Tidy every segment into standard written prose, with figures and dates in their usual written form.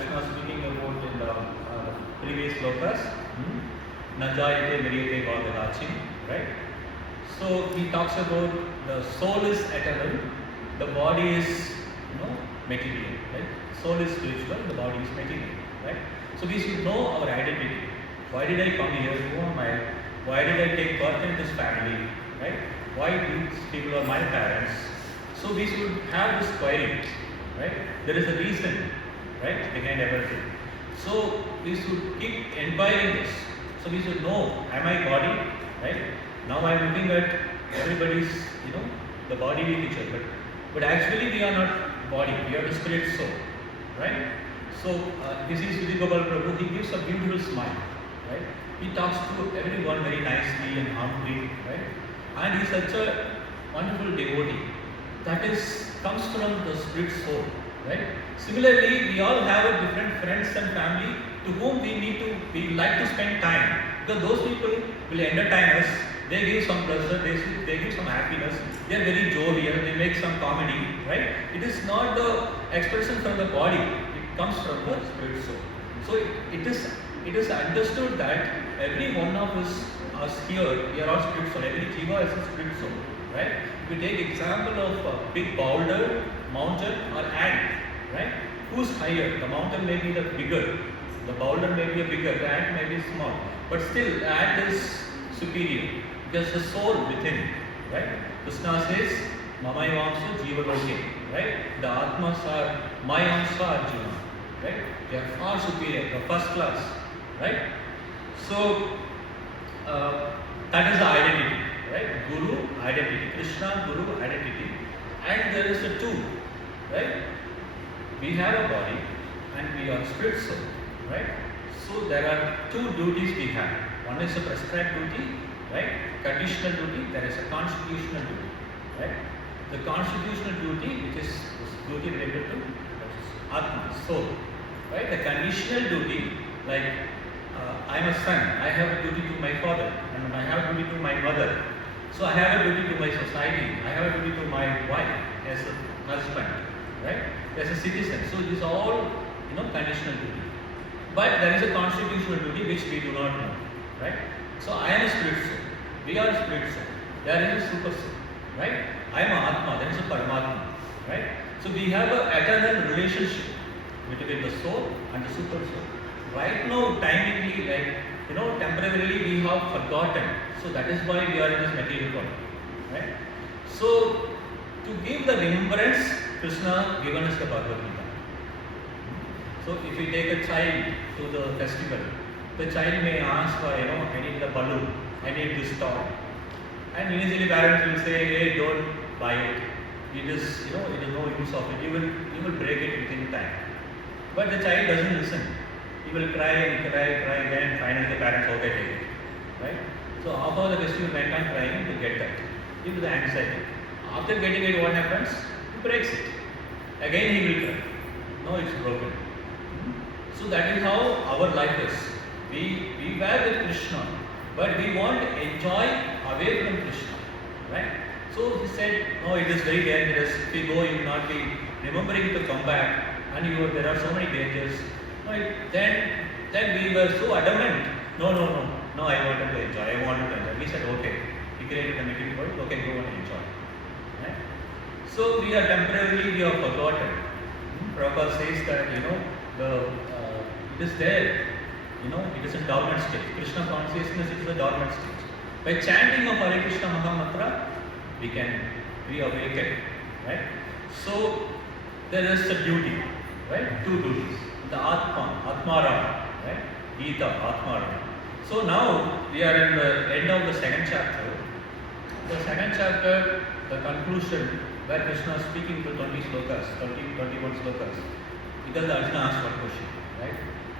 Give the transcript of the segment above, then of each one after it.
Krishna was speaking about in the previous slokas, Najayate Miriyate Gaudalachim, right? So he talks about the soul is eternal, the body is material, right? Soul is spiritual, the body is material, right? So we should know our identity. Why did I come here? Who am I? Why did I take birth in this family? Right? Why these people are my parents? So we should have this query, right? There is a reason, right, behind everything. So we should keep inquiring this. So we should know, am I body, right? Now I am looking at everybody's, the bodily picture, but actually we are not body, we are the spirit soul, right? So this is Sri Gopal Prabhu. He gives a beautiful smile, right? He talks to everyone very nicely and humbly, right? And he is such a wonderful devotee. That comes from the spirit soul, right? Similarly, we all have a different friends and family to whom we like to spend time, because those people will entertain us. They give some pleasure, they give some happiness. They are very jovial. They make some comedy, right? It is not the expression from the body. It comes from the spirit soul. So it is understood that every one of us here, we are all spirit soul. Every jiva is a spirit soul, right? If you take example of a big boulder, mountain or ant, right? Who's higher? The mountain may be the bigger, the boulder may be bigger, the ant may be small, but still the ant is superior because the soul within, right? Krishna says, Mamayamsa Jiva Loke, right? The Atmas are Mayamsa Arjuna, right? They are far superior, the first class, right? So that is the identity, right? Guru identity, Krishna Guru identity, and there is a two, right? We have a body and we are spirit soul, right? So there are two duties we have. One is a prescribed duty, right? Conditional duty. There is a constitutional duty, right? The constitutional duty, which is duty related to Atma, soul, right? The conditional duty, like I am a son, I have a duty to my father, and I have a duty to my mother. So I have a duty to my society, I have a duty to my wife as a husband, right? As a citizen. So it is all conditional duty. But there is a constitutional duty which we do not know, right? So I am a spirit soul. We are a spirit soul. There is a super soul, right? I am a Atma. There is a Paramatma, right? So we have an eternal relationship between the soul and the super soul. Right now, timingly, temporarily we have forgotten. So that is why we are in this material body, right? So to give the remembrance, Krishna given us the Bhagavad Gita. So if we take a child to the festival, the child may ask for, I need the balloon, I need this toy. And initially parents will say, hey, don't buy it. It is, it is no use of it. You will break it within time. But the child doesn't listen. He will cry and cry again, and finally the parents okay, take it. Right? So after the festival went on crying to get that, due to the anxiety. After getting it, what happens? He breaks it. Again he will cry. No, it's broken. So that is how our life is. We were with Krishna, but we want to enjoy away from Krishna, right? So he said, no, it is very dangerous. If you go, you will not be remembering to come back, and there are so many dangers. Right? Then we were so adamant. No, I wanted to enjoy. We said, okay. We created a material world. Okay, go and enjoy. Right? So we are forgotten. Prabhupada says that it is there. It is a dormant state. Krishna consciousness is a dormant state. By chanting of Hare Krishna Mahamantra, we can reawaken, right? So there is a duty, right? Two duties. The Atmaram, right? Gita, Atmaram. So now we are in the end of the second chapter. The second chapter, the conclusion, where Krishna is speaking to 21 slokas. Because Arjuna asked one question, right?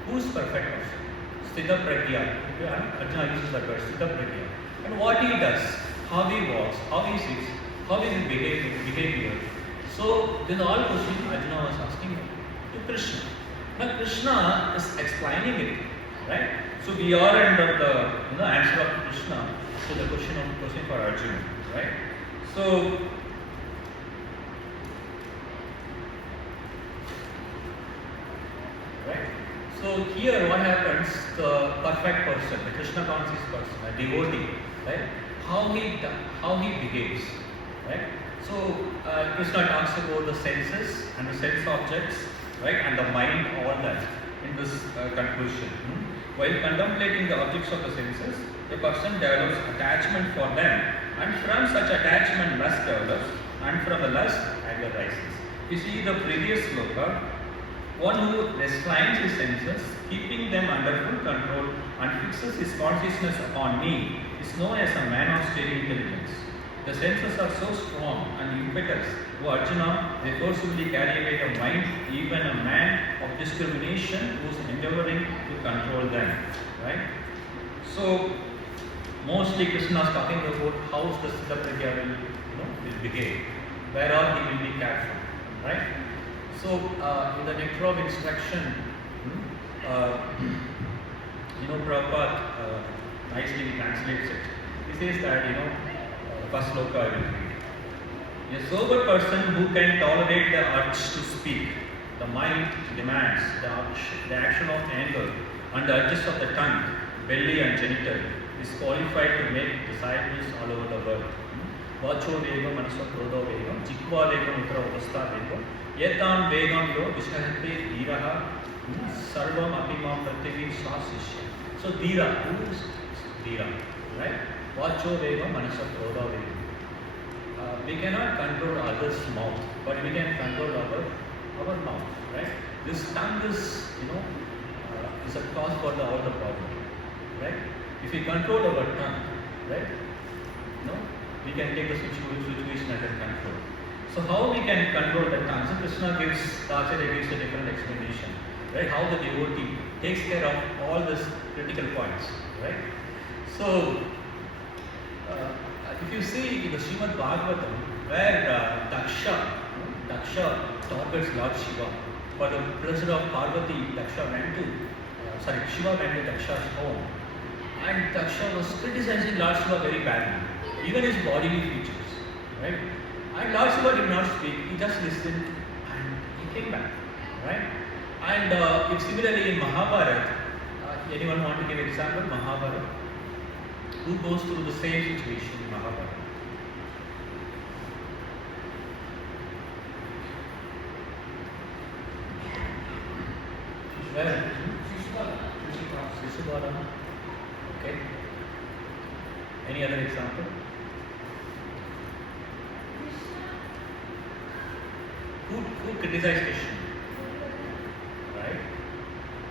Who is perfect person? Sthita Pragya. Arjuna uses that word, Sthita Pragya. And what he does, how he walks, how he sits, how is his behavior. So these are all questions Arjuna was asking to Krishna. Now Krishna is explaining it, right? So we are under the answer of Krishna to the question for Arjuna, right? So right? So here what happens, the perfect person, the Krishna conscious person, a devotee, right? How he behaves, right? So Krishna talks about the senses and the sense objects, right, and the mind, all that in this conclusion. While contemplating the objects of the senses, the person develops attachment for them, and from such attachment lust develops, and from the lust anger rises. You see the previous sloka, one who restrains his senses, keeping them under full control and fixes his consciousness upon me, is known as a man of steady intelligence. The senses are so strong and impetus, O Arjuna, they forcibly carry away the mind, even a man of discrimination who is endeavoring to control them. Right? So, mostly Krishna is talking about how the Siddha will behave, whereon he will be careful. Right? So, in the nectar of instruction, Prabhupada nicely translates it. He says that, first sloka I will read. A sober person who can tolerate the urge to speak, the mind demands, the action of anger, and the urges of the tongue, belly and genital, is qualified to make disciples all over the world. Vacho vegam, manaso krodho vegam, jikva vegam, uttara upastha vegam, yetam vegam yo vishahate dhiraha, sarvam apimam pratyagi sasishya. So dhira, who is dhira? Right? Vacho vegam, manaso krodho vegam. We cannot control others' mouth, but we can control our mouth, right? This tongue is, is a cause for all the problem, right? If we control our tongue, right, we can take the situation under control. So how we can control the tongue? So Krishna gives a different explanation, right? How the devotee takes care of all these critical points, right? So if you see in the Srimad Bhagavatam, where Daksha targets Lord Shiva, for the pleasure of Parvati, Shiva went to Daksha's home, and Daksha was criticizing Lord Shiva very badly, even his bodily features, right? And Lord Shiva did not speak, he just listened and he came back, right? And it's similarly in Mahabharata. Anyone want to give an example? Mahabharata. Who goes through the same situation in Mahabharata? Where? Shishubala. Okay. Any other example? Who criticized Krishna? Right?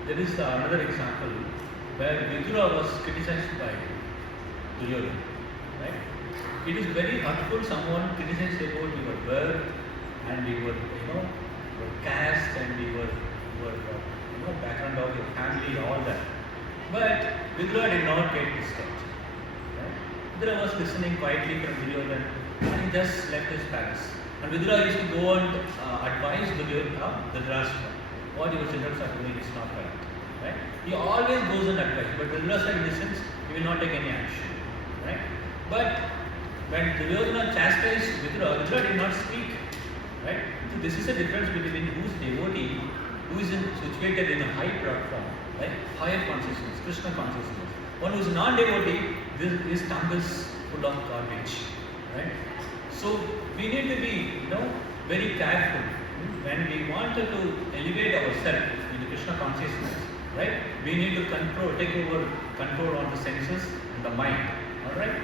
There is another example where Vidura was criticized by Duryodhana, right? It is very hurtful someone criticizes about your birth and your caste and your background of your family, all that. But Vidura did not get disturbed. Right? Vidura was listening quietly from Duryodhana and he just left his palace. And Vidura used to go and advise Dhritarashtra. What your children are doing is not correct. Right? He always goes and advises, but Dhritarashtra listens, he will not take any action. Right? But when Duryodhana chastised Vidura, Vidura did not speak. Right? So this is the difference between who is devotee, who is situated in a high platform, right? Higher consciousness, Krishna consciousness. One who is non-devotee, his tongue is full of garbage. Right? So we need to be, very careful when we want to elevate ourselves in the Krishna consciousness. Right? We need to take over control on the senses and the mind. Alright?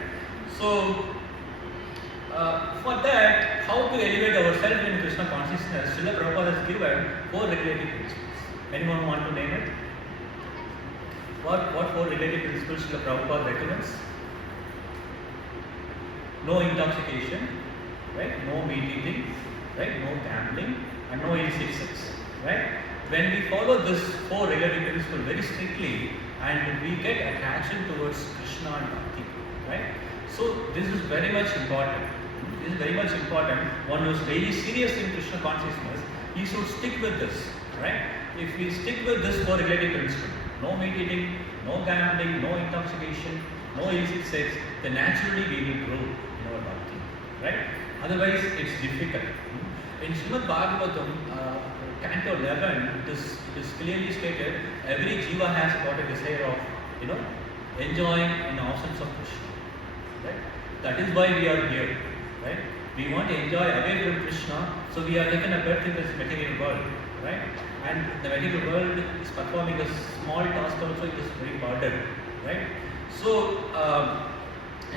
So, for that, how to elevate ourselves in Krishna consciousness, Srila Prabhupada has given 4 regulative principles. Anyone want to name it? What 4 regulative principles Srila Prabhupada recommends? No intoxication, right? No meat eating, right? No gambling, and no illicit sex, right? When we follow this 4 regulative principles very strictly, and we get attraction towards Krishna and Bhakti, right? So this is very much important. This is very much important. One who is very serious in Krishna consciousness, he should stick with this, right? If we stick with this 4 regulative principles, no meat eating, no gambling, no intoxication, no illicit sex, then naturally we will grow in our Bhakti, right? Otherwise, it's difficult. In Srimad Bhagavatam, Canto 11, it is clearly stated, every jiva has got a desire of, enjoying in the absence of Krishna. Right? That is why we are here. Right? We want to enjoy away from Krishna, so we are taken a birth in this material world. Right? And the material world is performing a small task also, it is very burdened. Right? So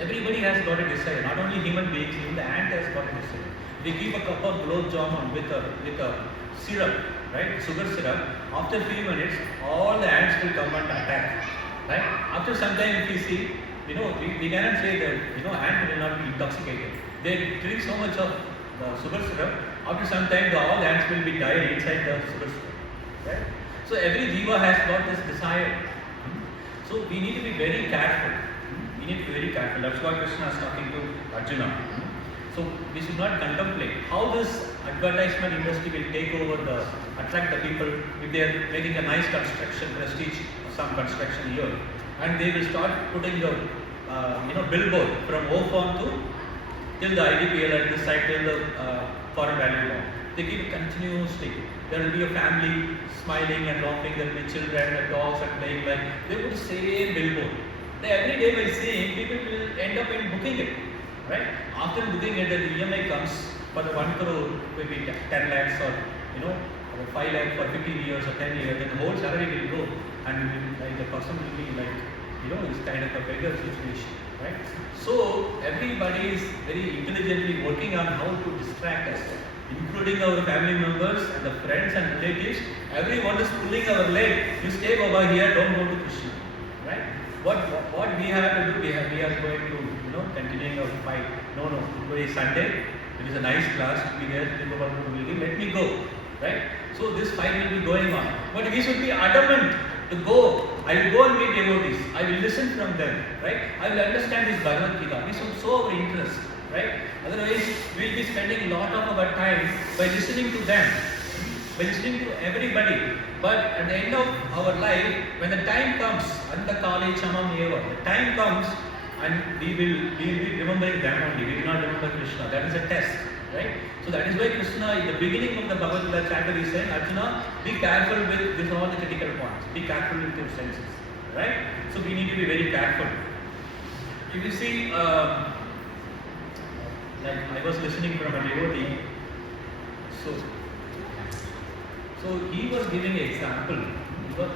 everybody has got a desire, not only human beings, even the ant has got a desire. They keep a cup of gulab jamun with a syrup, right? Sugar syrup. After a few minutes, all the ants will come and attack. Right? After some time, if you see, we cannot say that ant will not be intoxicated. They drink so much of sugar syrup. After some time, all the ants will be died inside the sugar syrup. Right? So every jiva has got this desire. So we need to be very careful. We need to be very careful. That's why Krishna is talking to Arjuna. So we should not contemplate how this advertisement industry will take over attract the people if they are making a nice construction, prestige, some construction here, and they will start putting the billboard from O farm to till the IDPL at this side till the foreign value law. They keep it continuously. There will be a family smiling and laughing. There will be children and dogs and playing like they put the same billboard. Every day by seeing, people will end up in booking it. Right? After booking it, the EMI comes for the 1 crore, maybe 10 lakhs or 5 lakhs for 15 years or 10 years, then the whole salary will go, and the person will be it's kind of a beggar situation. Right? So everybody is very intelligently working on how to distract us, including our family members and the friends and relatives. Everyone is pulling our leg. You stay over here, don't go to Krishna. Right? What we have to do, we are going to continuing our fight. No, today is Sunday. It is a nice class to be there. Let me go. Right? So this fight will be going on. But we should be adamant to go. I will go and meet devotees. I will listen from them. Right? I will understand this Bhagavad Gita. We should show our interest. Right? Otherwise, we will be spending a lot of our time by listening to them, by listening to everybody. But at the end of our life, when the time comes, anta kale chamam eva, the time comes, and we will be remembering them only. We will not remember Krishna. That is a test, right? So that is why Krishna, in the beginning of the Bhagavad Gita chapter, is saying, Arjuna, be careful with all the critical points. Be careful with your senses, right? So we need to be very careful. If you see, like I was listening from a devotee, so he was giving an example.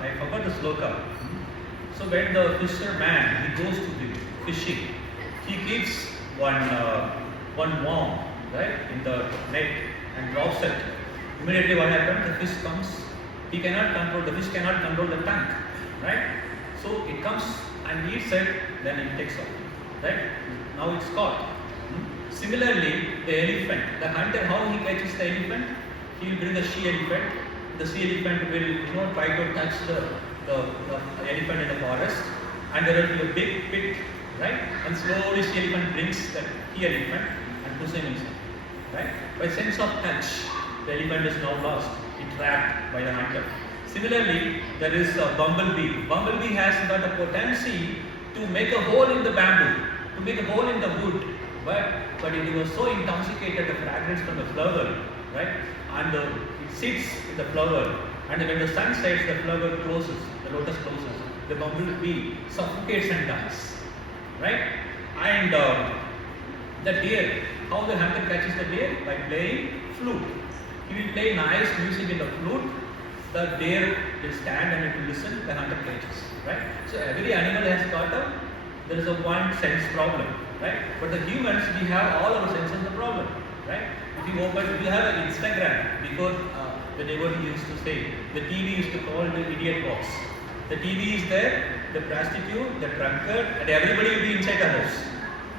I forgot the sloka. So when the fisherman, he goes to the fishing, he keeps one worm, right, in the net and drops it. Immediately what happens? The fish comes. The fish cannot control the tank, right? So it comes and eats it, then it takes off, right? Now it's caught. Similarly, the elephant, the hunter, how he catches the elephant? He will bring the she elephant. The she elephant will try to touch the elephant in the forest, and there will be a big pit, right? And slowly she elephant brings the he elephant and puts him inside, right? By sense of touch, the elephant is now lost, it's trapped by the hunter. Similarly, there is a bumblebee. Bumblebee has got a potency to make a hole in the bamboo, to make a hole in the wood, but it was so intoxicated the fragrance from the flower, right? And it sits in the flower, and when the sun sets, the flower closes, the lotus closes, the bumblebee suffocates and dies, right? And the deer, how the hunter catches the deer? By playing flute. He will play nice music in the flute, the deer will stand and it will listen, the hunter catches, right? So every animal has got there is a one sense problem, right? But the humans, we have all our senses the problem, right? If you have an Instagram, before the devotee used to say, the TV used to call the idiot box. The TV is there, the prostitute, the drunkard, and everybody will be inside the house,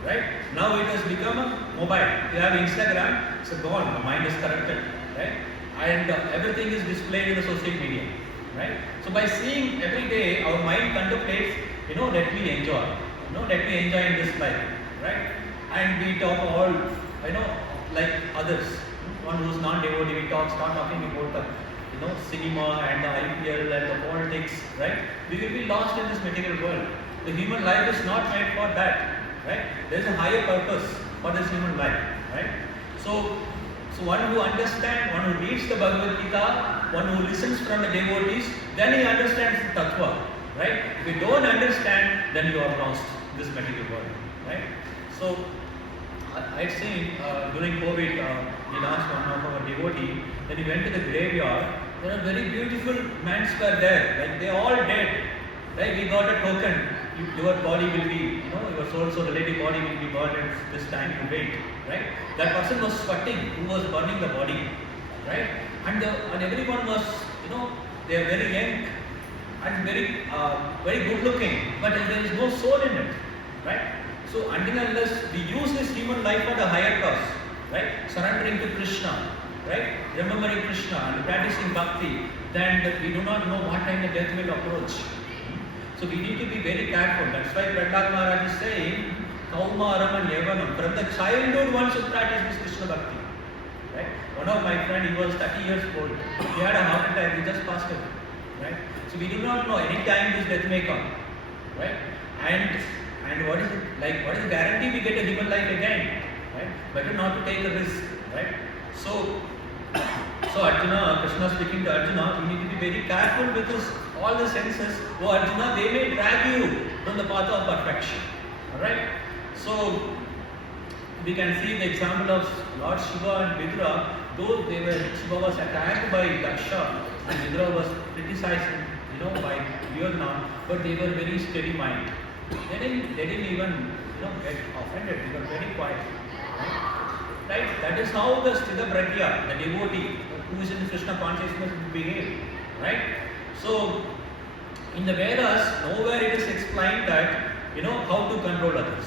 right? Now it has become a mobile. You have Instagram, it's gone, the mind is corrupted, right? And everything is displayed in the social media, right? So by seeing every day, our mind contemplates, let me enjoy, let me enjoy in this life, right? And we talk all, like others. One who is non-devotee, we start talking about the, cinema and the IPL and the politics, right? We will be lost in this material world. The human life is not made for that, right? There is a higher purpose for this human life, right? So one who understands, one who reads the Bhagavad Gita, one who listens from the devotees, then he understands the tattva, right? If you don't understand, then you are lost in this material world, right? So I'd seen during COVID, we asked one of our devotee, then he went to the graveyard. There are very beautiful mans were there, like they all dead, right? We got a token. Your body will be, your soul relative body will be burned at this time to wait, right? That person was sweating, who was burning the body, right? And everyone was, they are very young and very good looking, but there is no soul in it, right? So until unless we use this human life for the higher cause, right? Surrendering to Krishna, right? Remembering Krishna and practicing bhakti, then we do not know what time the death will approach. So we need to be very careful. That's why Prahlad Maharaj is saying, Kaumaram and Yavanam. From the childhood one should practice this Krishna bhakti. Right? One of my friends, he was 30 years old. He had a heart attack, he just passed away. Right? So we do not know any time this death may come. Right? And what is it like? What is the guarantee we get a human life again? Right? Better not to take a risk. Right? So Arjuna, Krishna speaking to Arjuna, you need to be very careful because all the senses, oh Arjuna, they may drag you from the path of perfection. Alright? So we can see the example of Lord Shiva and Vidura, though Shiva was attacked by Daksha and Vidura was criticized by Duryodhana, but they were very steady mind. They didn't even get offended, they were very quiet. Right? That is how the Sthita Pragya, the devotee who is in Krishna consciousness will behave. Right? So in the Vedas, nowhere it is explained that how to control others.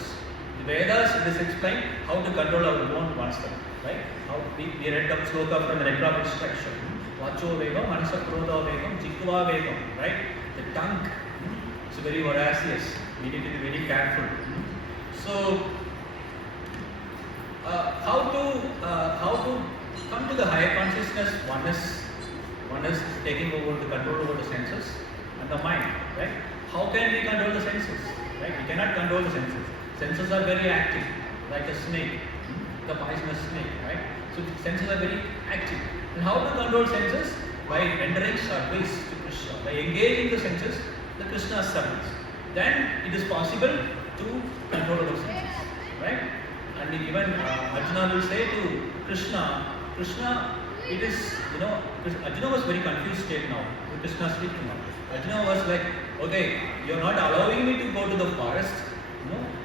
In the Vedas it is explained how to control our own oneself. Right? How we read the sloka from the letter of instruction. Vacho vegam, manasa krodha vegam, jitva vegam. Right? The tongue is very voracious. We need to be very careful. So how to come to the higher consciousness? One is taking over the control over the senses and the mind, right? How can we control the senses? Right? We cannot control the senses. Senses are very active, like a snake, the poisonous snake, right? So senses are very active. And how to control senses? By rendering service to Krishna, by engaging the senses, the Krishna's service. Then it is possible to control those senses, right? And even Arjuna will say to Krishna, it is, Arjuna was very confused state now, with Krishna speaking now. Arjuna was like, okay, you are not allowing me to go to the forest,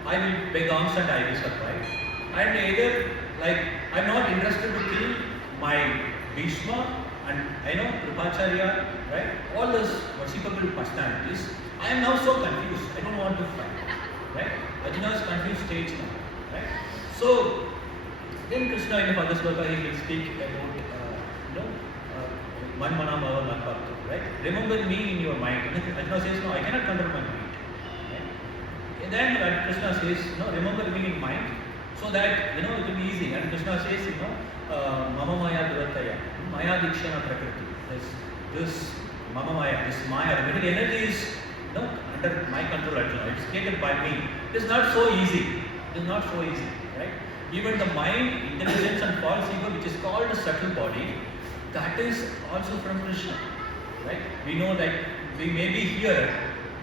I will beg alms and I will survive. And either, like, I am not interested to kill my Bhishma and Kripacharya, right? All those worshipable personalities. I am now so confused, I don't want to fight, right? Arjuna is confused stage now, right? So, then Krishna in the further sloka he will speak about, Manmana Bhava Manbhakta, right? Remember me in your mind. And Arjuna says, no, I cannot control my mind. Right? And then Krishna says, remember me in mind, so that, it will be easy. And Krishna says, Mama Maya Durataya, Maya Dikshana Prakriti. This Mama Maya, this Maya, the very energy is, under my control, Arjuna. It is created by me. It is not so easy. It is not so easy, right? Even the mind, intelligence and false ego, which is called a subtle body, that is also from Krishna, right? We know that we may be here,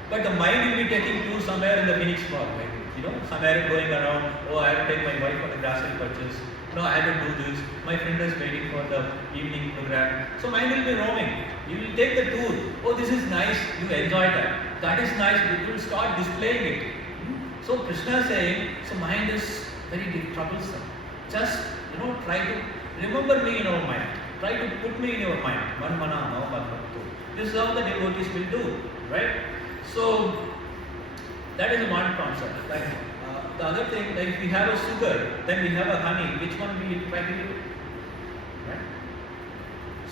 but the mind will be taking you somewhere in the Phoenix Park, like, somewhere going around, oh, I have to take my wife for the grocery purchase, I have to do this, my friend is waiting for the evening program. So mind will be roaming. You will take the tour, oh, this is nice, you enjoy that. That is nice, you will start displaying it. So Krishna is saying, so mind is very troublesome. Just, try to remember me in our mind. Try to put me in your mind. Manmana Bhava. This is how the devotees will do, right? So that is one concept. Like the other thing, like if we have a sugar, then we have a honey. Which one we try to do? Right?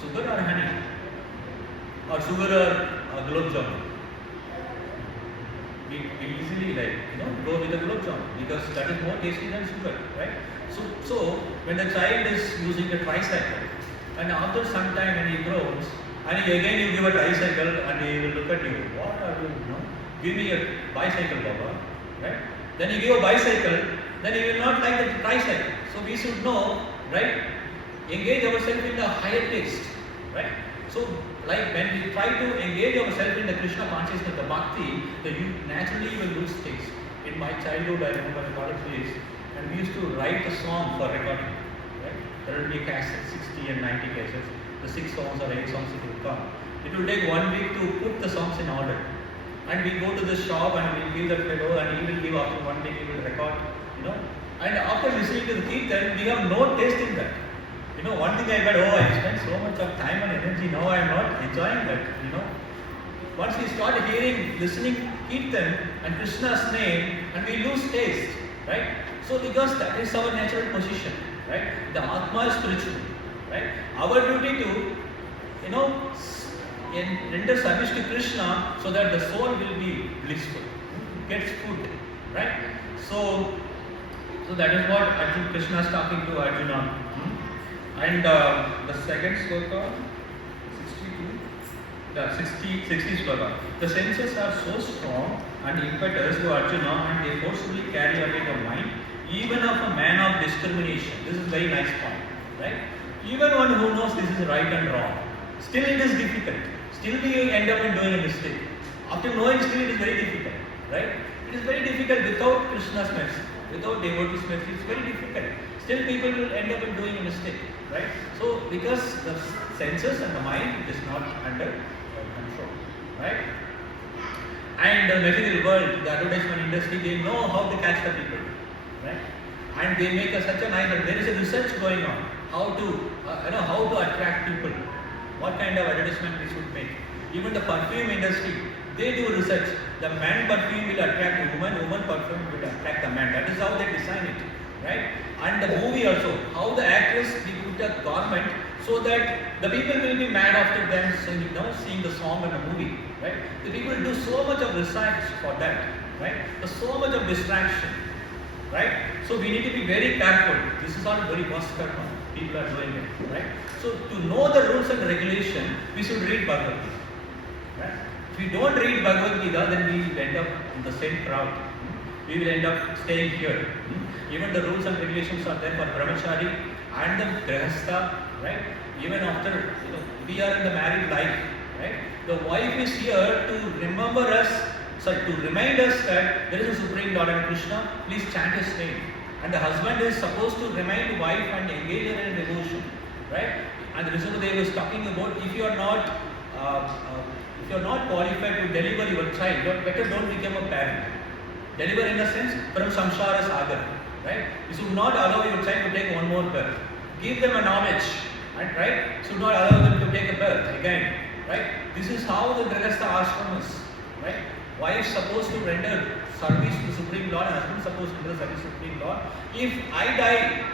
Sugar or honey? Or sugar or gulab jamun? We easily go with the gulab jamun because that is more tasty than sugar, right? So when the child is using the tricycle, and after some time when he grows, and again you give a tricycle and he will look at you, what are you, give me a bicycle, Baba, right? Then you give a bicycle, then he will not like the tricycle. So we should know, right? Engage ourselves in the higher taste, right? So, like when we try to engage ourselves in the Krishna consciousness, the bhakti, you naturally will lose taste. In my childhood, I remember in college days, and we used to write a song for recording. Right? There will be a cassette, 60 and 90 cassettes. The 6 songs or 8 songs it will come. It will take 1 week to put the songs in order. And we go to the shop and we give that fellow, and he will give after 1 week, he will record, And after listening to the Kirtan, we have no taste in that. One thing I got, I spent so much of time and energy, now I am not enjoying that, Once we start hearing, listening Kirtan and Krishna's name, and we lose taste, right? So because that is our natural position, right? The Atma is spiritual, right? Our duty to, render service to Krishna so that the soul will be blissful, gets food, right? So that is what Krishna is talking to Arjuna. And the second sloka, 60 sloka. The senses are so strong and impetus to Arjuna, and they forcibly carry away the mind, even of a man of discrimination. This is very nice point, right? Even one who knows this is right and wrong, still it is difficult. Still we end up in doing a mistake. After knowing, still it is very difficult, right? It is very difficult without Krishna's mercy, without devotee's mercy. It's very difficult. Still people will end up in doing a mistake, right? So because the senses and the mind is not under control, right? And the material world, the advertisement industry, they know how to catch the people, right? And they make such a nice. There is a research going on how to attract people. What kind of advertisement we should make. Even the perfume industry, they do research. The man perfume will attract the woman perfume will attract the man. That is how they design it, right? And the movie also, how the actress will put a garment so that the people will be mad after them seeing the song and the movie, right? The people do so much of research for that, right? There's so much of distraction, right? So we need to be very careful. This is all very vast karma. People are doing it, right? So to know the rules and regulation, we should read Bhagavad Gita, right? If we don't read Bhagavad Gita, then we will end up in the same crowd. We will end up staying here. Even the rules and regulations are there for brahmachari and the grihastha, right? Even after we are in the married life, right? The wife is here to remind us that there is a Supreme Lord and Krishna. Please chant His name. And the husband is supposed to remind wife and engage her in devotion, right? And Rishabhadeva was talking about if you are not qualified to deliver your child, you better don't become a parent. Deliver in the sense from samsara sagar, right? You should not allow your child to take one more birth. Give them a knowledge, right? Should not allow them to take a birth again, right? This is how the grihastha ashram is, right? Wife supposed to render service to Supreme Lord, and husband supposed to render service to Supreme Lord. If I die,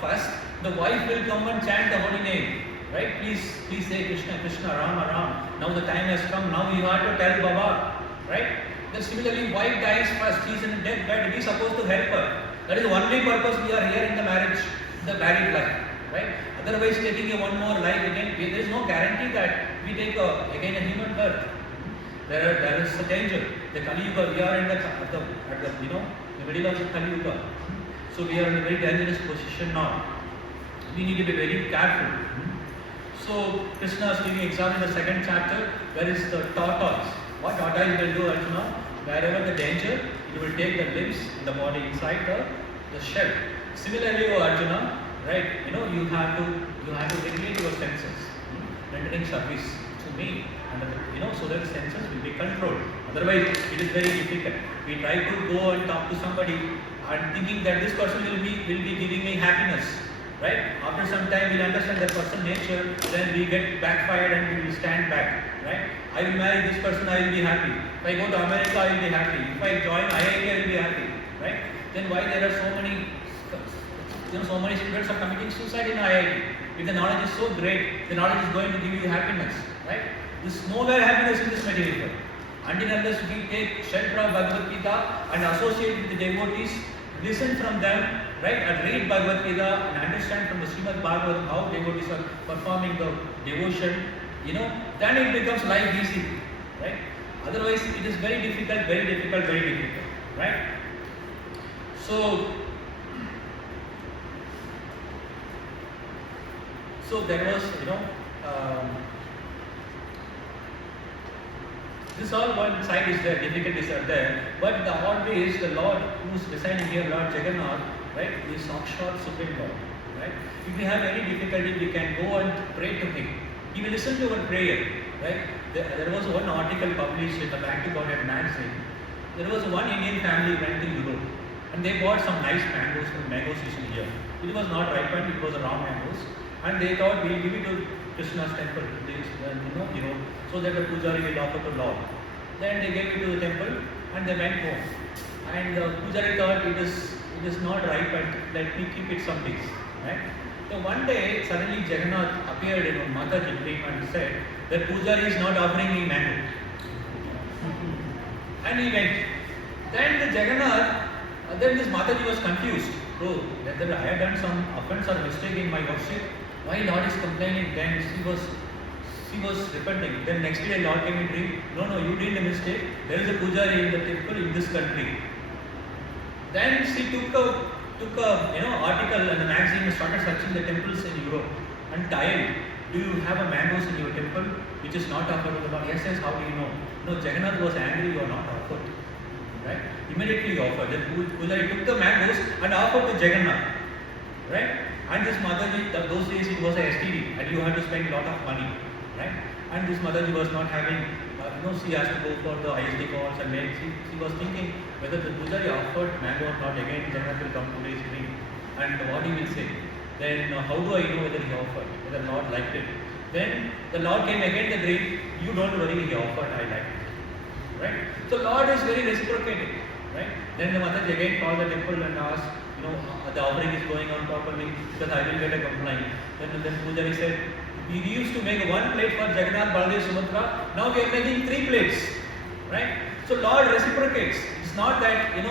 first the wife will come and chant the holy name, right? Please say Krishna, Krishna, Rama, Rama. Now the time has come. Now you have to tell Baba, right? Then similarly, wife dies first. She is in a deathbed. We are supposed to help her. That is the only purpose we are here in the marriage, the married life, right? Otherwise, taking a one more life again, there is no guarantee that we take again a human birth. There is a danger. The Kali Yuga, we are in the middle of the Kali Yuga. So we are in a very dangerous position now. We need to be very careful. So Krishna is giving example in the second chapter. Where is the tortoise? What tortoise will do, Arjuna? Wherever the danger, it will take the limbs in the body inside the shell. Similarly, Arjuna, right? You have to regulate your senses, rendering service to me, and so that the senses will be controlled. Otherwise, it is very difficult. We try to go and talk to somebody and thinking that this person will be giving me happiness, right? After some time, we'll understand that person's nature. Then we get backfired and we will stand back, right? I will marry this person, I will be happy. If I go to America, I will be happy. If I join IIT, I will be happy, right? Then why there are so many students are committing suicide in IIT? If the knowledge is so great, the knowledge is going to give you happiness, right? There's nowhere happiness in this material world. Until unless we take shelter of Bhagavad Gita and associate with the devotees, listen from them, right? And read Bhagavad Gita and understand from the Srimad Bhagavatam how devotees are performing the devotion, then it becomes life easy, right? Otherwise, it is very difficult, right? So there was, This all one side is there, difficulties are there, but always the Lord who's deciding here, Lord Jagannath, right, is Sakshat Supreme Lord, right? If we have any difficulty, we can go and pray to Him. He will listen to our prayer, right? There was one article published in the Bhagavad magazine. There was one Indian family went to Europe, and they bought some nice mangoes from mango season here. It was not ripened; it was raw mangoes, and they thought we'll give it to Krishna's temple, so that the pujari will offer to Lord. Then they gave it to the temple and they went home. And the pujari thought it is not ripened, let me keep it some days. Right? So one day suddenly Jagannath appeared in Mataji dream and said that pujari is not offering me mango. And he went. Then the Jagannath, then this Mataji was confused. Oh, whether I had done some offense or mistake in my worship. Why Lord is complaining? Then she was repenting. Then next day Lord came in dream. No, you did a mistake. There is a pujari in the temple in this country. Then she took a article in the magazine and started searching the temples in Europe and dialed. Do you have a mangoes in your temple which is not offered to the Lord? Yes, how do you know? No, Jagannath was angry, you are not offered. Right? Immediately he offered. Then pujari took the mangoes and offered to Jagannath. Right? And this Mataji, those days it was a STD and you had to spend a lot of money, right? And this Mataji was not having, she has to go for the ISD calls and mail. She was thinking whether the pujari offered mango or not. Again, Jagannath will come today's dream and what he will say. Then how do I know whether he offered, whether Lord liked it? Then the Lord came again the dream, you don't worry, he offered, I liked it. Right? So Lord is very reciprocating. Right? Then the Mataji again called the temple and asked, the offering is going on properly because I will get a complaint. Then Pujari said, we used to make one plate for Jagannath, Baladev, Sumatra. Now we are making 3 plates. Right? So Lord reciprocates. It's not that,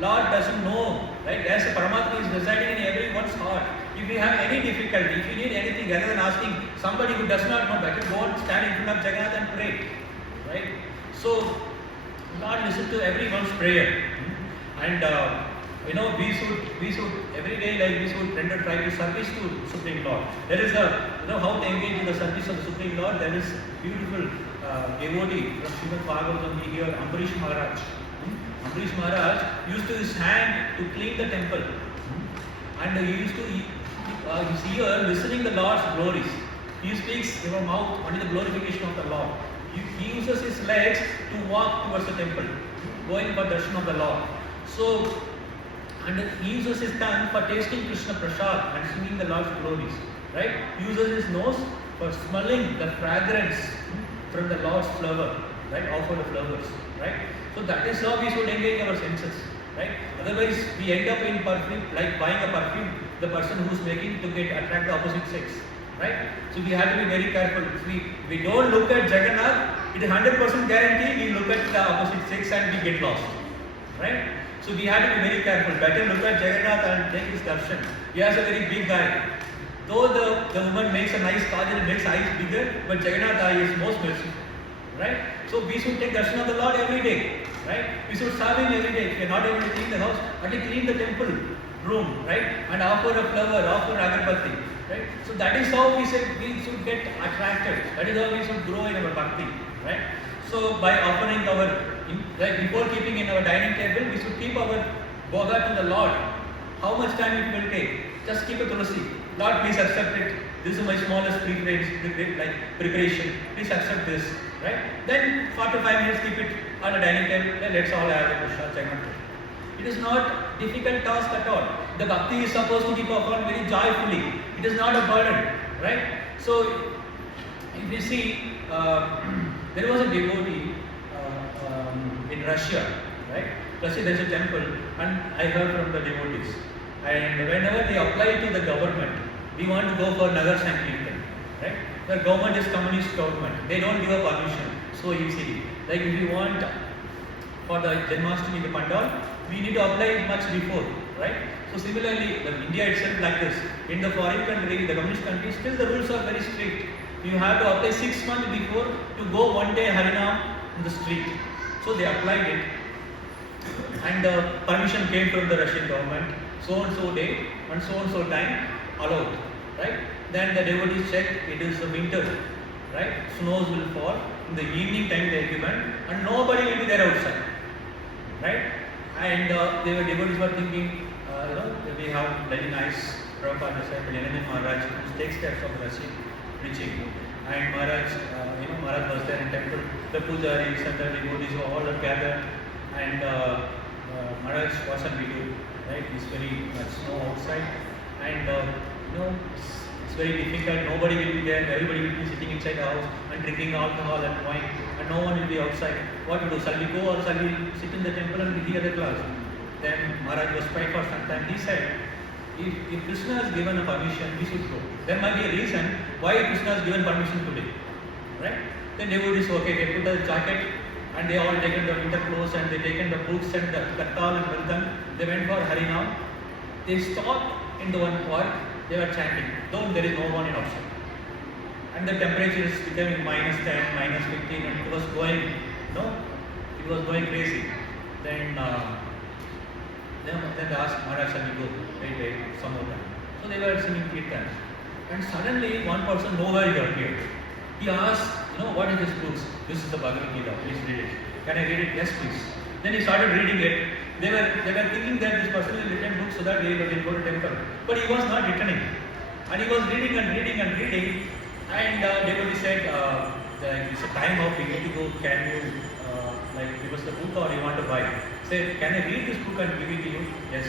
Lord doesn't know. Right? As a Paramatma is residing in everyone's heart. If we have any difficulty, if you need anything rather than asking somebody who does not know, better go and stand in front of Jagannath and pray. Right? So Lord listens to everyone's prayer. And we should every day we should render try to service to Supreme Lord. There is how to engage in the service of the Supreme Lord. There is beautiful devotee from Srimad Bhagavad here, Ambarish Maharaj. Ambarish Maharaj used to his hand to clean the temple, and he used to his ear listening the Lord's glories. He speaks in his mouth only the glorification of the Lord. He uses his legs to walk towards the temple, going for darshan of the Lord. So, and he uses his tongue for tasting Krishna Prasad and singing the Lord's glories. Right? He uses his nose for smelling the fragrance from the Lord's flower. Right? Offer the flowers. Right? So that is how we should engage our senses. Right? Otherwise, we end up in perfume, like buying a perfume, the person who's making to attract the opposite sex. Right? So we have to be very careful. If we don't look at Jagannath, it is 100% guarantee we look at the opposite sex and we get lost. Right? So we have to be very careful. Better look at Jagannath and take his darshan. He has a very big eye. Though the woman makes a nice kajal and makes eyes bigger, but Jagannath eye is most merciful. Right? So we should take darshan of the Lord every day. Right? We should serve him every day. If we are not able to clean the house, at least clean the temple room. Right? And offer a flower, offer agarbatti. Right? So that is how we should get attracted. That is how we should grow in our bhakti. Right? So by offering before keeping in our dining table, we should keep our bhoga to the Lord. How much time it will take? Just keep a tulsi. Lord, please accept it. This is my smallest preparation. Please accept this. Right? Then 45 minutes keep it on the dining table. Then let's all have a prasad. It is not difficult task at all. The bhakti is supposed to be performed very joyfully. It is not a burden. Right? So if you see, there was a devotee in Russia, right? Russia, there is a temple, and I heard from the devotees. And whenever they apply to the government, we want to go for Nagar Sankirtan, right? The government is communist government. They don't give a permission so easily. Like if you want for the Janmashtami in the Pandal, we need to apply much before, right? So similarly, India itself like this. In the foreign country, the communist country, still the rules are very strict. You have to apply 6 months before to go one day Harinam in the street. So they applied it, and the permission came from the Russian government. So and so day and so time allowed, right? Then the devotees checked, it is the winter, right? Snows will fall, in the evening time they are given, and nobody will be there outside, right? And devotees were thinking, we have very nice Prabhupada disciple, Yanani Maharaj, who takes care of the preaching. And Maharaj, Maharaj was there in temple. The pujaris and the devotees were all gathered. And Maharaj, what shall we do? Right? It's very much snow outside. And it's very difficult. Nobody will be there. Everybody will be sitting inside the house and drinking alcohol and wine. And no one will be outside. What to do? Shall we go or shall we sit in the temple and hear the class? Then Maharaj was quiet for some time. He said, if Krishna has given a permission, we should go. There might be a reason why Krishna has given permission today. Right? Then devotees, okay, they put the jacket and they all taken the winter clothes and they taken the books and the kattal and Vardhan. They went for Harinam. They stopped in the one point. They were chanting, though there is no one in outside. And the temperature is becoming -10, -15, and it was going, it was going crazy. Then they asked Maharaj, shall we go? Wait, some more time. So they were singing kirtan. And suddenly one person nowhere appeared. He asked, what is this book? This is the Bhagavad Gita, please read it. Can I read it? Yes, please. Then he started reading it. They were thinking that this person will return books so that they will go to temple. But he was not returning. And he was reading and reading and reading. And devotee said, it's a time out, we need to go. Can you give us the book or you want to buy? Said, can I read this book and give it to you? Yes.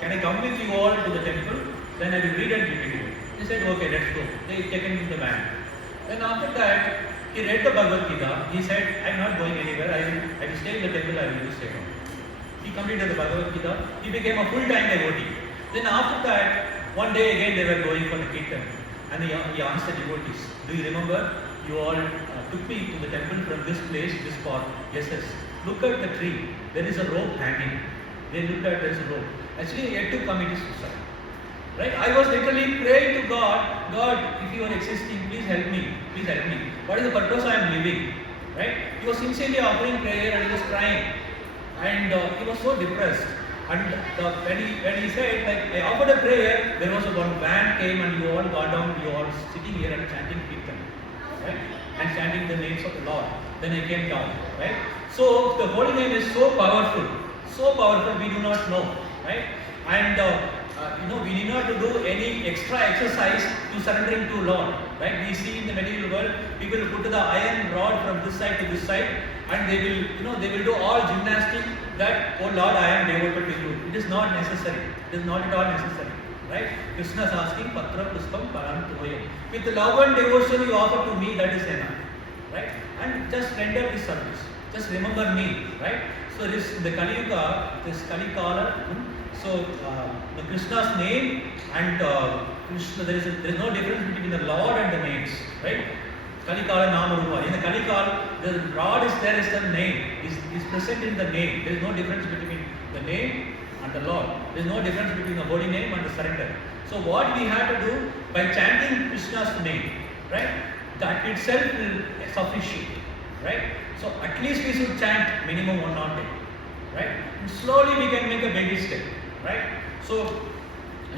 Can I come with you all to the temple? Then I will read and give it to you. He said, okay, let's go. They taken him to the van. Then after that, he read the Bhagavad Gita. He said, I'm not going anywhere. I will stay in the temple. I will stay home. He completed the Bhagavad Gita. He became a full-time devotee. Then after that, one day again they were going for the kirtan. And he asked the devotees, do you remember? You all took me to the temple from this place, this spot. Yes. Look at the tree. There is a rope hanging. They looked at, there is a rope. Actually, he had to commit suicide. Right? I was literally praying to God, if you are existing, please help me. Please help me. What is the purpose I am living? Right? He was sincerely offering prayer and he was crying. And he was so depressed. And when he said, I offered a prayer, there was one van came and you all got down, you all sitting here and chanting kirtan. Right? And chanting the names of the Lord. Then I came down. Right? So the holy name is so powerful we do not know. Right? And we need not to do any extra exercise to surrendering to Lord. Right? We see in the material world, people put the iron rod from this side to this side, and they will do all gymnastics that, oh Lord, I am devoted to you. It is not necessary. It is not at all necessary. Right? Krishna is asking, Patra Puspam Param Tuvoyam. With love and devotion you offer to me, that is enough. Right? And just render this service. Just remember me. Right? So this the Kali Yuga, this Kali Kala. So the Krishna's name and Krishna, there is no difference between the Lord and the names, right? Kali Kala Nama Rupa. In the Kali Kala, the Lord is there as the name, is present in the name. There is no difference between the name and the Lord. There is no difference between the holy name and the surrender. So what we have to do by chanting Krishna's name, right? That itself is sufficient, right? So at least we should chant minimum 1 day, right? And slowly we can make a baby step. Right? So,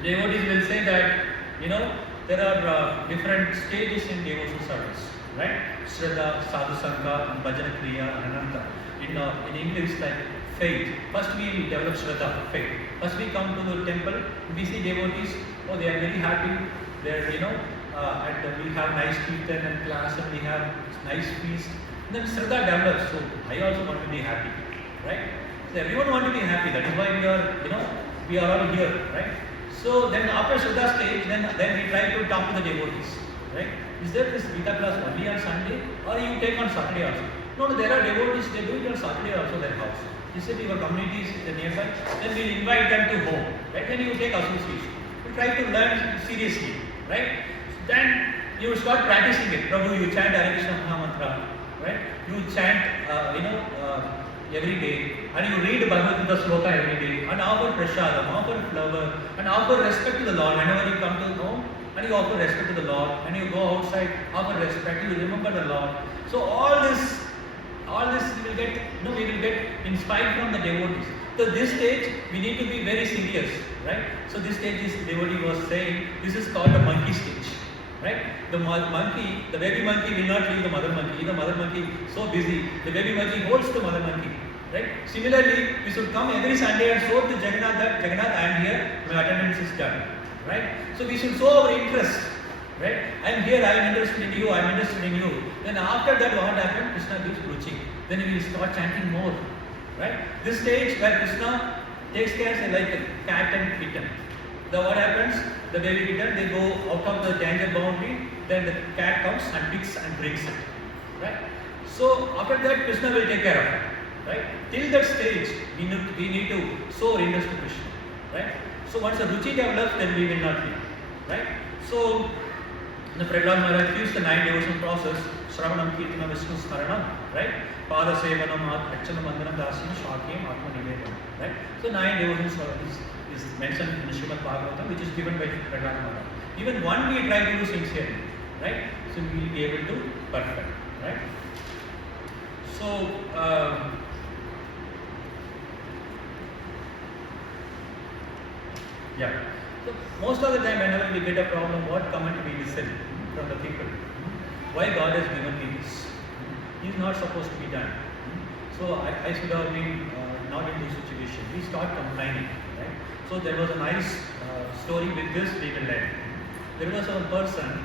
devotees will say that, there are different stages in devotional service. Right? Shraddha, Sadhu Sangha, Bhajana Kriya, Ananta. In English, like faith. First we develop Shraddha, faith. First we come to the temple, we see devotees, they are very happy. They are, and we have nice kirtan and class and we have nice feast. And then Shraddha develops, so I also want to be happy. Right? So everyone wants to be happy. That is why we are all here, right? So then after Shraddha stage, then we try to talk to the devotees, right? Is there this Gita class only on Sunday or you take on Saturday also? No, there are devotees, they do it on Saturday also, their house. You said your community is nearby, then we'll invite them to home, right? Then you take association. You try to learn seriously, right? Then you start practicing it. Prabhu, you chant Hare Krishna Maha Mantra, right? You chant, every day, and you read Bhagavad Gita sloka every day, and offer prasadam, offer flower, and offer respect to the Lord. Whenever you come to home, and you offer respect to the Lord, and you go outside, offer respect, you remember the Lord. So all this we will get inspired from the devotees. So this stage, we need to be very serious, right? So this stage is, the devotee was saying, this is called the monkey stage, right? The monkey, the baby monkey will not leave the mother monkey. The mother monkey so busy, the baby monkey holds the mother monkey, right? Similarly, we should come every Sunday and show to Jagannath that Jagannath, I am here, my attendance is done, right? So we should show our interest, right? I am here, I am interested in you, I am interested in you. Then after that, what happened? Krishna gives ruchi. Then we will start chanting more, right? This stage where Krishna takes care like a cat and kitten. What happens? The baby kitten, they go out of the danger boundary, then the cat comes and picks and brings it, right? So after that, Krishna will take care of it, right? Till that stage, we need to show interest to Krishna, right? So once the ruchi develops, then we will not leave, right? So the Prahlad Maharaj gives the 9 devotional process: Shravanam, Kirtanam, Vishnu Smaranam, right? Pada Sevanam, Achanam, Vandanam, Dasyam, Shakyam, Atma Nivedam, right? So 9 devotional is mentioned in the Srimad Bhagavatam, which is given by Prahlad Maharaj. Even one we try to do sincerely, right? So we will be able to perfect, right? So yeah. So most of the time, whenever we get a problem, what comment we listen from the people? Why God has given me this? It's not supposed to be done. So I should have been not in this situation. We start complaining, right? So there was a nice story with this we will learn. There was a person,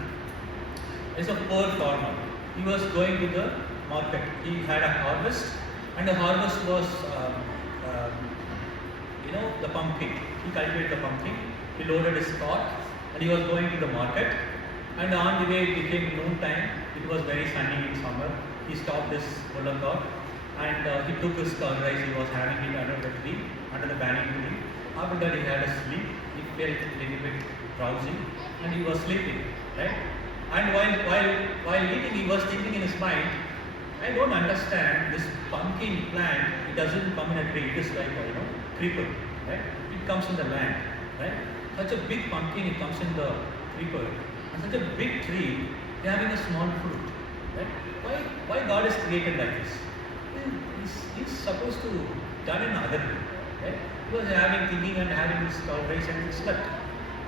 is a poor farmer. He was going to the market. He had a harvest, and the harvest was, the pumpkin. He cultivated the pumpkin. He loaded his cart, and he was going to the market. And on the way, it became noon time. It was very sunny in summer. He stopped his bullock cart, and he took his curd rice. He was having it under the tree, under the banyan tree. After that, he had a sleep. He felt a little bit drowsy, and he was sleeping, right? And while eating, he was thinking in his mind, I don't understand this pumpkin plant. It doesn't come in a tree. It is like a creeper, right? It comes in the land, right? Such a big pumpkin, it comes in the creeper, and such a big tree, they are having a small fruit, right? Why God is created like this? He's supposed to done in other way, right? He was thinking and having this curd rice and he slept.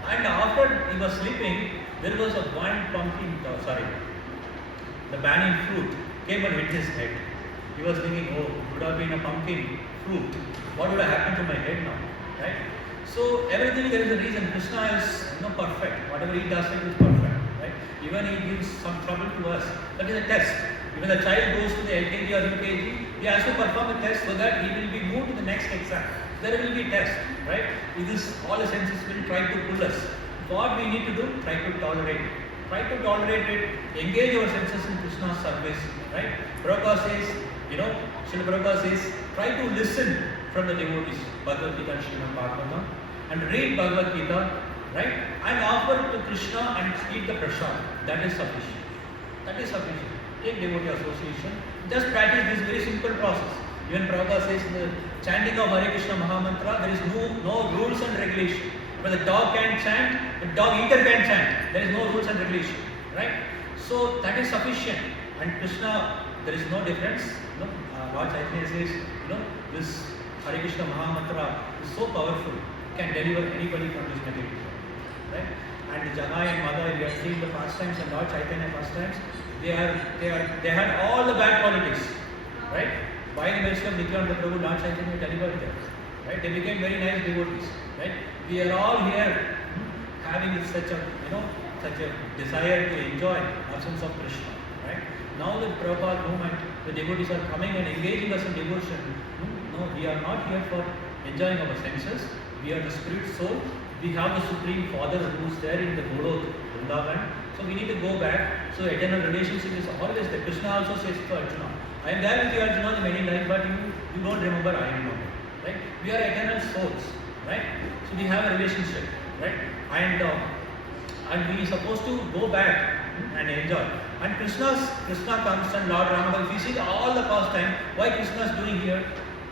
And after he was sleeping, there was a one pumpkin, the banyan fruit came and hit his head. He was thinking, oh, it would have been a pumpkin fruit. What would have happened to my head now, right? So everything there is a reason. Krishna is perfect. Whatever he does, it is perfect, right? Even he gives some trouble to us. That is a test. Even the child goes to the LKG or UKG, he has to perform a test so that he will be moved to the next exam. There will be test, right? All the senses will try to pull us. What we need to do? Try to tolerate it. Try to tolerate it. Engage our senses in Krishna's service, right? Prabhupada says, Srila Prabhupada says, try to listen from the devotees, Bhagavad Gita and Srimad Bhagavatam, and read Bhagavad Gita, right? And offer to Krishna and eat the prasad. That is sufficient. That is sufficient. Take devotee association. Just practice this very simple process. Even Prabhupada says in the chanting of Hare Krishna Mahamantra, there is no rules and regulation. When the dog can chant, the dog eater can chant. There is no rules and regulation, right? So that is sufficient. And Krishna, there is no difference. Lord Chaitanya says, this Hare Krishna Mahamantra is so powerful, can deliver anybody from this material world, right? And Janai and Madhai, we have seen the pastimes and Lord Chaitanya pastimes. They had all the bad qualities, right? By the mercy of Nityananda Prabhu, Lord Chaitanya delivered them, right? They became very nice devotees, right? We are all here having such a desire to enjoy absence of Krishna, right? Now the Prabhupada movement, the devotees are coming and engaging us in devotion. No, we are not here for enjoying our senses. We are the spirit soul. We have the Supreme Father who is there in the Golok, Vrindavan. So we need to go back. So eternal relationship is always there. Krishna also says to Arjuna, I am there with you, Arjuna, the many life, but you don't remember, I remember. Right? We are eternal souls. Right? So we have a relationship. Right? And we are supposed to go back and enjoy. And Krishna comes and Lord Rama, if you see all the pastime, why Krishna is doing here?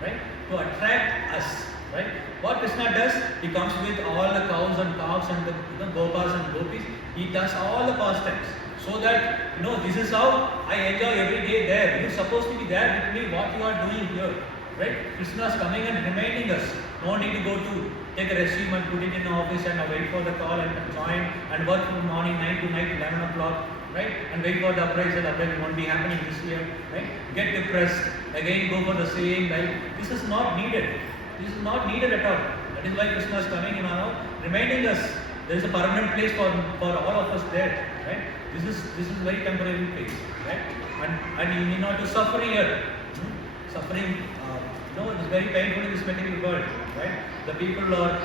Right? To attract us. Right? What Krishna does, he comes with all the cows and calves and the gopas and gopis. He does all the pastimes. So that, this is how I enjoy every day there. You're supposed to be there with me, what you are doing here. right? Krishna is coming and reminding us. No need to go to take a resume and put it in the office and wait for the call and join and work from morning 9 to night 11 o'clock, right? And wait for the appraisal won't be happening this year, right? Get depressed, again go for the same, right? This is not needed. This is not needed at all. That is why Krishna is coming in now, reminding us there is a permanent place for all of us there, right? This is very temporary place, right? And you need not to suffer here. Suffering, it is very painful in this material world, right? The people are,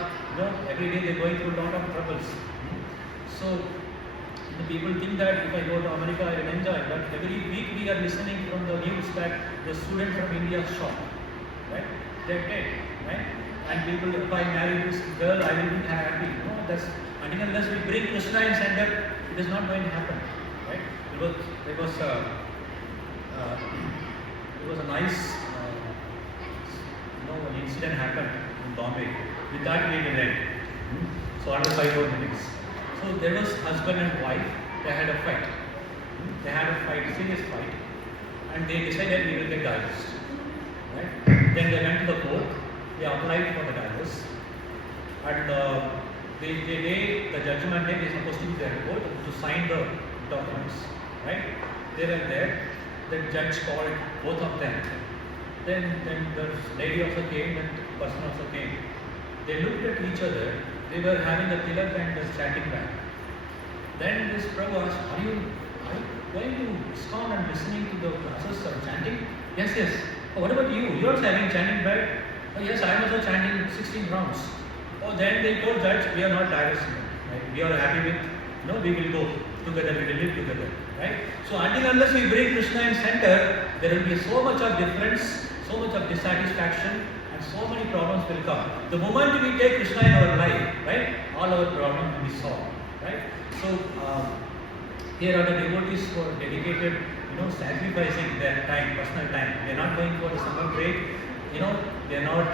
every day they're going through a lot of troubles. So the people think that if I go to America, I will enjoy. But every week we are listening from the news that the student from India is shot, right? They're dead, right? And people, if I marry this girl, I will be happy. That's unless we bring Krishna in center, it is not going to happen, right? There was a nice, an incident happened in Bombay. With that we will end. So under 5 more minutes. So there was husband and wife. They had a fight. They had a fight, serious fight, and they decided we will get divorced. Right? Then they went to the court. They applied for the divorce, and the judgment day, they are supposed to be there at court to sign the documents. Right? They were there. The judge called both of them. Then the lady also came, and the person also came. They looked at each other. They were having a tilak and chatting back. Then this Prabhu asked, are you going to ISKCON and listening to the classes or chanting? Yes. Oh, what about you? You are also having chanting back? Oh, yes, I am also chanting 16 rounds. Oh, then they told judge, we are not divorcing. Right? We are happy with, we will go together, we will live together. Right? So until unless we bring Krishna in center, there will be so much of difference, so much of dissatisfaction, and so many problems will come. The moment we take Krishna in our life, right, all our problems will be solved. Right? So here are the devotees who are dedicated, sacrificing their time, personal time. They are not going for the summer break. They are not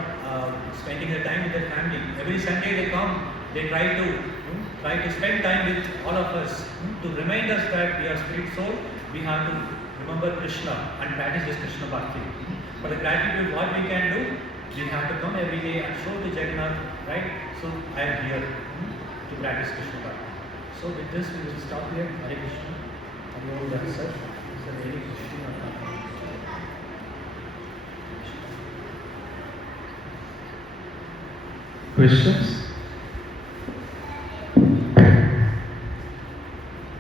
spending their time with their family. Every Sunday they come. They try to spend time with all of us to remind us that we are spirit soul. We have to remember Krishna and practice this Krishna Bhakti. For the gratitude, what we can do, we have to come every day and show to Jagannath, right? So I am here to practice Krishna Bhakti. So with this, we will stop here. Hare Krishna. Hare Om. That's it. Is there any question or not? Questions?